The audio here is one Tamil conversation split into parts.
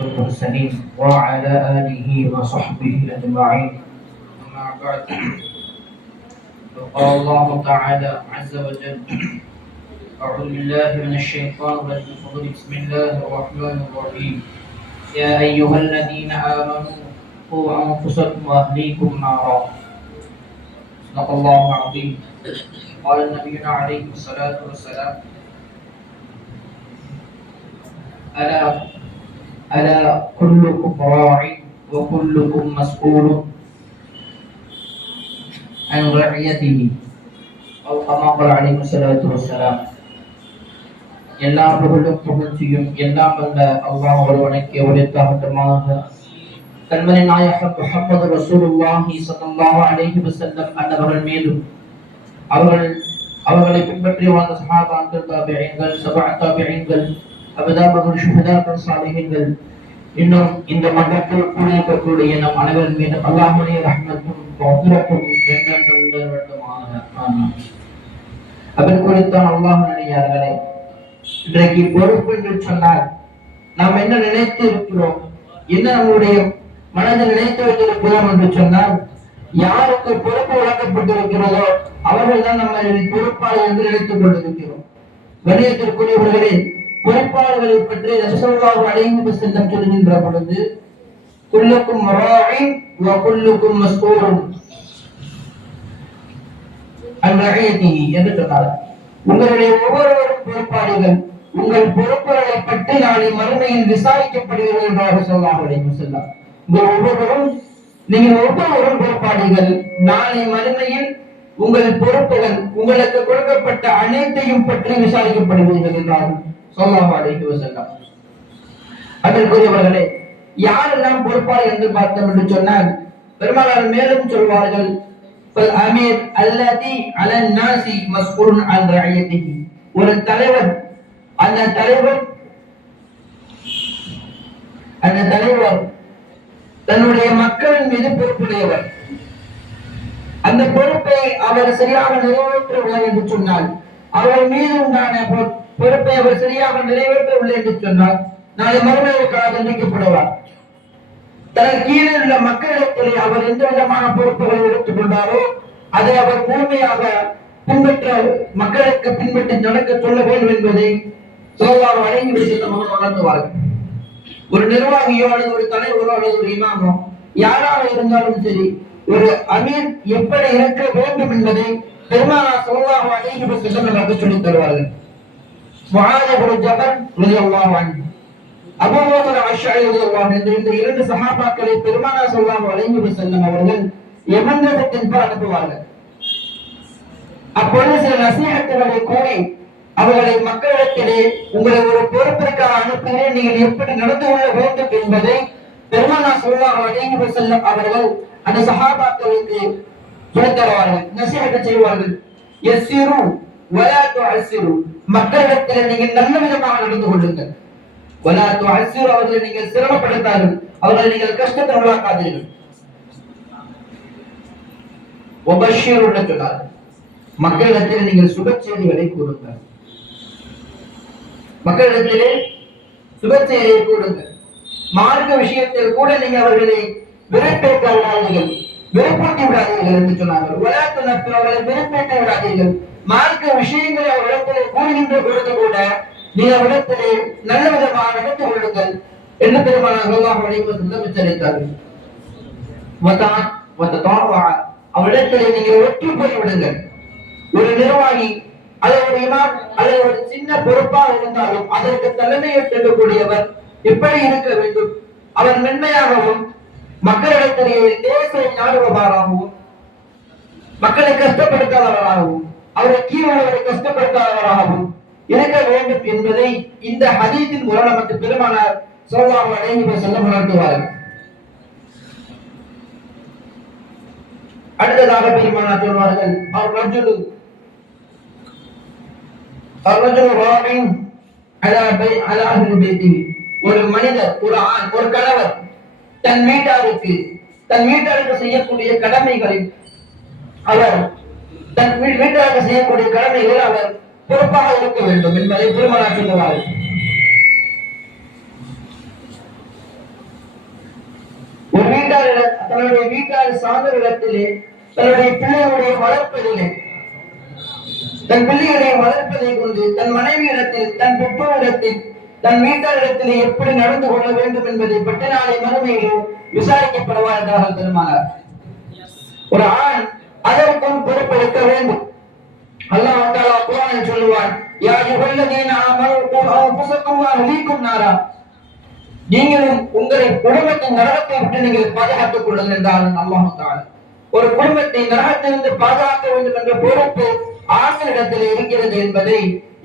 المرسلين وعلى آله وصحبه أجمعين. أما بعد فقال الله تعالى عز وجل أعوذ بالله من الشيطان الرجيم. بسم الله الرحمن الرحيم. يا أيها الذين آمنوا قوا أنفسكم وأهليكم نارا. صدق الله العظيم. قال نبينا عليه الصلاة والسلام ألا ألا كلكم راع وكلكم مسؤول عن رعيته أو كما قال عليه الصلاة والسلام எல்லா புகழும் புகழ்ச்சியும் எல்லாம் வல்ல அல்லாஹ் ஒருவனுக்கு உரித்தாகட்டமாக கண்மணி நாயகம் முஹம்மது ரசூலுல்லாஹி ஸல்லல்லாஹு அலைஹி வஸல்லம் அன்னவர்கள் மீதும் அவர்கள் அவர்களை பின்பற்றி வாழ்ந்த சஹாபாக்கள் தாபிஈன்கள் சபா தாபிஈன்கள் அபதாபர்கள் சுகதாக்கள் சாலிஹீன்கள் இன்னும் இந்த மன்றத்தில் கூடியிருக்கக்கூடிய நம் அனைவர் மீது அல்லாஹுடைய ரஹ்மத்தும் பௌத்திரத்தும் என்றென்றும் உண்டாக வேண்டுமாக ஆமாம் குறித்தான் அல்லாஹ் நினையார்களே இன்றைக்கு பொறுப்பு என்று சொன்னால் நாம் என்ன நினைத்து இருக்கிறோம்? என்ன நம்முடைய மனதில் நினைத்து வைத்திருக்கிறோம் என்று சொன்னால் யாருக்கு பொறுப்பு வழங்கப்பட்டிருக்கிறதோ அவர்கள் தான் நம்ம பொறுப்பாளர் என்று நினைத்துக் கொண்டிருக்கிறோம். வணிகத்திற்குரியவர்களே பொறுப்பாளர்களை பற்றி ரசூலுல்லாஹி அலைஹி வஸல்லம் சொல்கின்ற பொழுது குல்லுக்கும் ராயின் வ குல்லுக்கும் மஸ்ஊலுன் அன் என்று சொன்னார் உங்களுடைய ஒவ்வொருவரும் பொறுப்பாளிகள் உங்கள் பொறுப்புகளை பற்றி நாளை மறுமையில் விசாரிக்கப்படுகிறது என்றாக சொல்லாஹ் அலைஹி வஸல்லம். உங்கள் ஒவ்வொருவரும் நீங்கள் ஒவ்வொருவரும் பொறுப்பாளிகள் நாளை மறுமையில் உங்கள் பொறுப்புகள் உங்களுக்கு கொடுக்கப்பட்ட அனைத்தையும் பற்றி விசாரிக்கப்படுவீர்கள் என்றார்கள். சொல்லாஹ் அலைஹி வஸல்லம். அதற்குரியவர்களே யாரெல்லாம் பொறுப்பாளர் என்று பார்த்தோம் என்று சொன்னால் பெருமானார் மேலும் சொல்வார்கள் அமீர் அல்லதி அலன் நாசி மஸ்கூன் அன் ரஅயத்திஹி ஒரு தலைவர் அந்த தலைவர் அந்த தலைவர் தன்னுடைய மக்களின் மீது பொறுப்புடையவர். அந்த பொறுப்பை அவர் சரியாக நிறைவேற்றவில்லை என்று சொன்னால் அவர் மீது உண்டான பொறுப்பை அவர் சரியாக நிறைவேற்றவில்லை என்று சொன்னால் நாளை மறுமையுக்காக தண்டிக்கப்படுவார். தனக்கு கீழே உள்ள மக்களிடத்திலே அவர் எந்த விதமான பொறுப்புகளை எடுத்துக் கொண்டாரோ அதை அவர் முழுமையாக பின்பற்ற மக்களுக்கு பின்பற்றி நடக்க சொல்ல வேண்டும் என்பதை சோழார் வழங்கி விசித்தமாக உணர்ந்துவார்கள் ஒரு நிர்வாகியோ அல்லது ஒரு தலைவரோ அல்லது ஒரு இமாமோ யாராக இருந்தாலும் சரி ஒரு அமீர் எப்படி இருக்க வேண்டும் என்பதை பெருமானா சோழாக வழங்கி விசித்தம் நமக்கு சொல்லித் தருவார்கள். முஹாஜிபுல் ஜபல் ரலியல்லாஹு அன்ஹு. அபூ மூஸா அஷ்அரி இந்த இரண்டு சகாபாக்களை பெருமானா சொல்லாம் அலைஹி வஸல்லம் அவர்கள் யமன்தத்தின் பால் அனுப்புவார்கள். அப்பொழுது சில நசீகத்துகளை கூறி அவர்களை மக்களிடத்திலே உங்களை ஒரு பொறுப்பிற்காக அனுப்பினேன் நீங்கள் எப்படி நடந்து கொள்ள வேண்டும் என்பதை பெருமானா ஸல்லல்லாஹு அலைஹி வஸல்லம் அவர்கள் அந்த சஹாபாக்களுக்கு சொல்லித் தருவார்கள் நசீகத்தை செய்வார்கள். யஸ்ஸிரு வலா துஅஸ்ஸிரு மக்களிடத்தில் நீங்கள் நல்ல விதமாக நடந்து கொள்ளுங்கள். வலாத்து துஅஸ்ஸிரு அவர்களை நீங்கள் சிரமப்படுத்தாது அவர்களை நீங்கள் கஷ்டத்தை உருவாக்காதீர்கள். ஒபஷீர் சொன்னார் மக்களிடத்தில் நீங்கள் சுப செய்திகளை கூறுங்கள். மக்களிடத்திலே சுப செய்தியை கூறுங்கள். மார்க்க விஷயத்தில் கூட நீங்க அவர்களை விரட்டேற்க விடாதீர்கள் வெறுப்பூட்டி விடாதீர்கள் என்று சொன்னார்கள். உலகத்து நட்பில் அவர்களை வெறுப்பேற்ற விடாதீர்கள். மார்க்க விஷயங்களை அவரிடத்திலே கூறுகின்ற பொழுது கூட நீ அவரிடத்திலே நல்ல விதமாக நடந்து கொள்ளுங்கள் என்ன பெருமான அல்லாஹ் வழிபட்டு எச்சரித்தார்கள் அவரிடத்திலே நீங்கள் ஒற்று போய் விடுங்கள். ஒரு நிர்வாகி அல்லது ஒரு இமாம் அல்லது ஒரு சின்ன பொறுப்பாக இருந்தாலும் அதற்கு தலைமையேற்றக்கூடியவர் எப்படி இருக்க வேண்டும். அவர் மென்மையாகவும் மக்களிடத்திலே தேச நாடுபவராகவும் மக்களை கஷ்டப்படுத்தாதவராகவும் அவரை கீழ்வரை கஷ்டப்படுத்தாதவராகவும் இருக்க வேண்டும் என்பதை இந்த ஹதீத்தின் மூலம் நமக்கு பெருமானார் சோழாக அடைந்து செல்ல உணர்த்துவார்கள். அடுத்ததாக பெருமானார் சொல்வார்கள் அவர் ரஜுலு அலாபை அலாஹின் பேதி ஒரு மனிதர் ஒரு ஆண் ஒரு கணவர் தன் வீட்டாருக்கு தன் வீட்டாருக்கு செய்யக்கூடிய கடமைகளில் அவர் தன் வீட்டாக செய்யக்கூடிய கடமைகள் அவர் பொறுப்பாக இருக்க வேண்டும் என்பதை திருமணம் சொல்லுவார்கள் தன்னுடைய வீட்டார் சார்ந்த இடத்திலே தன்னுடைய பிள்ளைகளுடைய வளர்ப்பதிலே தன் பிள்ளைகளை வளர்ப்பதை கொண்டு தன் மனைவியிடத்தில் தன் பெற்றோரிடத்தில் தன் வீட்டாரிடத்தில் எப்படி நடந்து கொள்ள வேண்டும் என்பதை பற்றி நாளை மறுமையில் விசாரிக்கப்படுவார் என்றார்கள் பெருமானார். ஒரு ஆண் அதற்கு அல்லாஹ் தஆலா குர்ஆனில் சொல்லுவான் யா யுஹல்லதீன ஆமனு கூ அன்ஃபுஸக்கும் வ அஹ்லீக்கும் நாரா. நீங்களும் உங்களை குடும்பத்தின் நரகத்தை விட்டு நீங்கள் பாதுகாத்துக் கொள்ளுங்கள் என்றாலும் அல்லாஹ் தஆலா. ஒரு குடும்பத்தை நரகத்திலிருந்து பாதுகாக்க வேண்டும் என்ற பொறுப்பு ஆண்களிடத்தில் இருக்கிறது என்பதை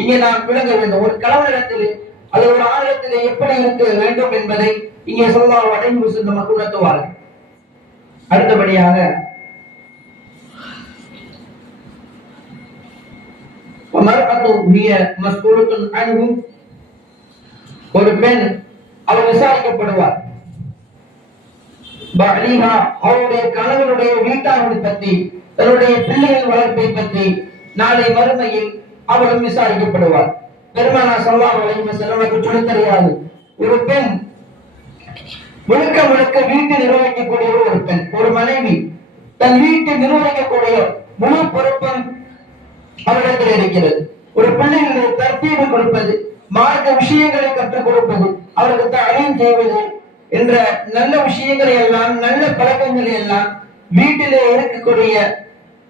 இங்கே நாம் விளங்க வேண்டும். ஒரு கணவனிடத்தில் அது ஒரு ஆணிடத்தில் எப்படி இருக்க வேண்டும் என்பதை இங்கே சொல்லலாம் அடைந்து சென்று மக்கள் உணர்த்துவார்கள். அடுத்தபடியாக வமர்அத்து ஹிய மஸ்ஊலத்துன் அன்ஹு ஒரு பெண் அவர் விசாரிக்கப்படுவார். பலீஹா அவருடைய கணவனுடைய வீட்டாரை பற்றி தன்னுடைய பிள்ளைகள் வளர்ப்பை பற்றி நாளை மறுமையில் அவளும் விசாரிக்கப்படுவார் பெருமானா சல்லாஹ் அலைஹி செல்லவனுக்கு சொல்ல தெரியாது ஒரு பெண் முழுக்க முழுக்க வீட்டை நிர்வகிக்கக்கூடிய ஒரு பெண் ஒரு மனைவி தன் வீட்டை நிர்வகிக்கக்கூடிய முழு பொறுப்பும் அவரிடத்தில் இருக்கிறது ஒரு பிள்ளைகளுக்கு தர்த்தீவு கொடுப்பது மார்க்க விஷயங்களை கற்றுக் கொடுப்பது அவருக்கு தாயம் செய்வது என்ற நல்ல விஷயங்களை எல்லாம் நல்ல பழக்கங்களை எல்லாம் வீட்டிலே இருக்கக்கூடிய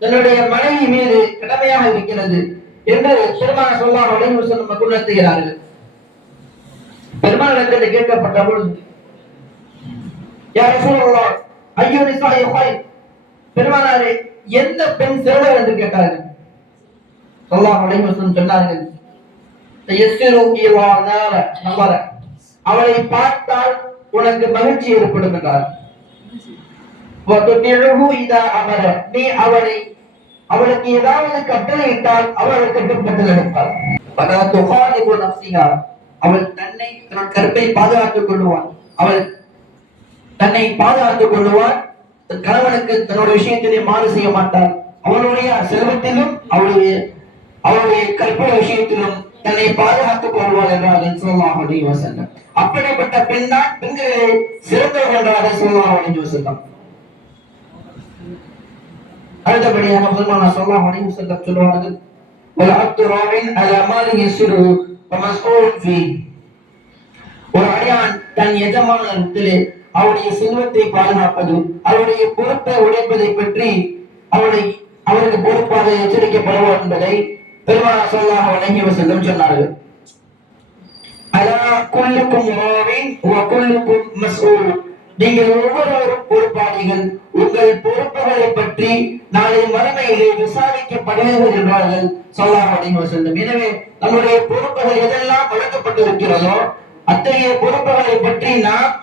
தன்னுடைய மனைவி மீது கடமையாக இருக்கிறது என்று பெருமான சொல்லார் உலகம் நம்ம உணர்த்துகிறார்கள் பெருமானிடத்தில் கேட்கப்பட்ட பொழுது யார் சொல்லலாம் ஐயோ நிசாய பெருமானாரே எந்த பெண் சிறந்தவர் என்று கேட்டார்கள். சொல்லா நடைபெறும் சொன்னார்கள். அவளை பார்த்தால் உனக்கு மகிழ்ச்சி ஏற்படும் என்றார். நீ அவளை அவளுக்கு ஏதாவது கட்டளை இட்டால் அவள் கட்டுப்பட்டு நடப்பாள். அதாவது அவள் தன்னை தன் கருப்பை பாதுகாத்துக் கொள்வாள் அவள் தன்னை பாதுகாத்துக் கொள்வாள் கணவனுக்கு தன்னோட விஷயத்திலே மாறு செய்ய மாட்டாள். அவளுடைய செல்வத்திலும் அவளுடைய அவருடைய கற்பனை விஷயத்திலும் தன்னை பாதுகாத்துக் கொள்வார் என்றார் சொல்லலாம் அலைஹி வஸல்லம். அப்படிப்பட்ட பெண் தான் பெண்களிலே சிறந்தவர் என்றார் சொல்லலாம் அலைஹி வஸல்லம். அடுத்தபடியாக பெருமானா சொல்லலாம் அலைஹி வஸல்லம் சொல்லுவார்கள் ஒரு அப்து ராவின் அது மாலிஹி சிறு ஒரு அடியான் தன் எஜமானத்திலே அவருடைய செல்வத்தை பாதுகாப்பது அவருடைய பொறுப்பை உடைப்பதை பற்றி அவருடைய அவருக்கு பொறுப்பாக எச்சரிக்கப்படுவார் என்பதை பெருமானா வணங்கி செல்லும் சொன்னார்கள். அலா குல்லுக்கும் குல்லுக்கும் நீங்கள் ஒவ்வொருவரும் பொறுப்பாளிகள் உங்கள் பொறுப்புகளை பற்றி நாளை மறுமையிலே விசாரிக்கப்படுவீர்கள் என்றார்கள் சொல்லாஹ் அலைஹி செல்லும் எனவே நம்முடைய பொறுப்புகள் எதெல்லாம் வழங்கப்பட்டிருக்கிறதோ அத்தகைய பொறுப்புகளை பற்றி நாம்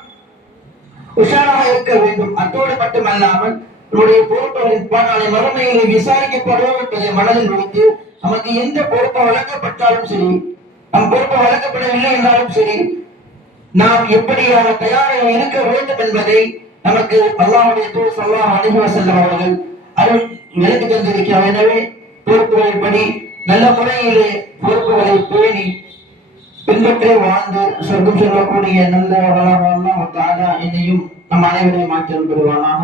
உஷாராக இருக்க வேண்டும். அத்தோடு மட்டுமல்லாமல் நம்முடைய பொறுப்புகளின் நாளை மறுமையிலே விசாரிக்கப்படுவோம் என்பதை மனதில் வைத்து நமக்கு எந்த பொறுப்பு வழங்கப்பட்டாலும் சரி நம் பொறுப்பு வழங்கப்படவில்லை என்றாலும் சரி நாம் எப்படியான தயாராக இருக்க வேண்டும் என்பதை நமக்கு அல்லாவுடைய தூர் சல்லாஹ் அனுபவ செல்லும் அவர்கள் அருள் விலக்கு தந்திருக்கிறார். எனவே பொறுப்புகளின்படி நல்ல முறையிலே பொறுப்புகளை பேணி பின்பற்றி வாழ்ந்து சொர்க்கம் செல்லக்கூடிய நல்ல அல்லாஹ் என்னையும் நம் அனைவரையும் மாற்றம் பெறுவானாக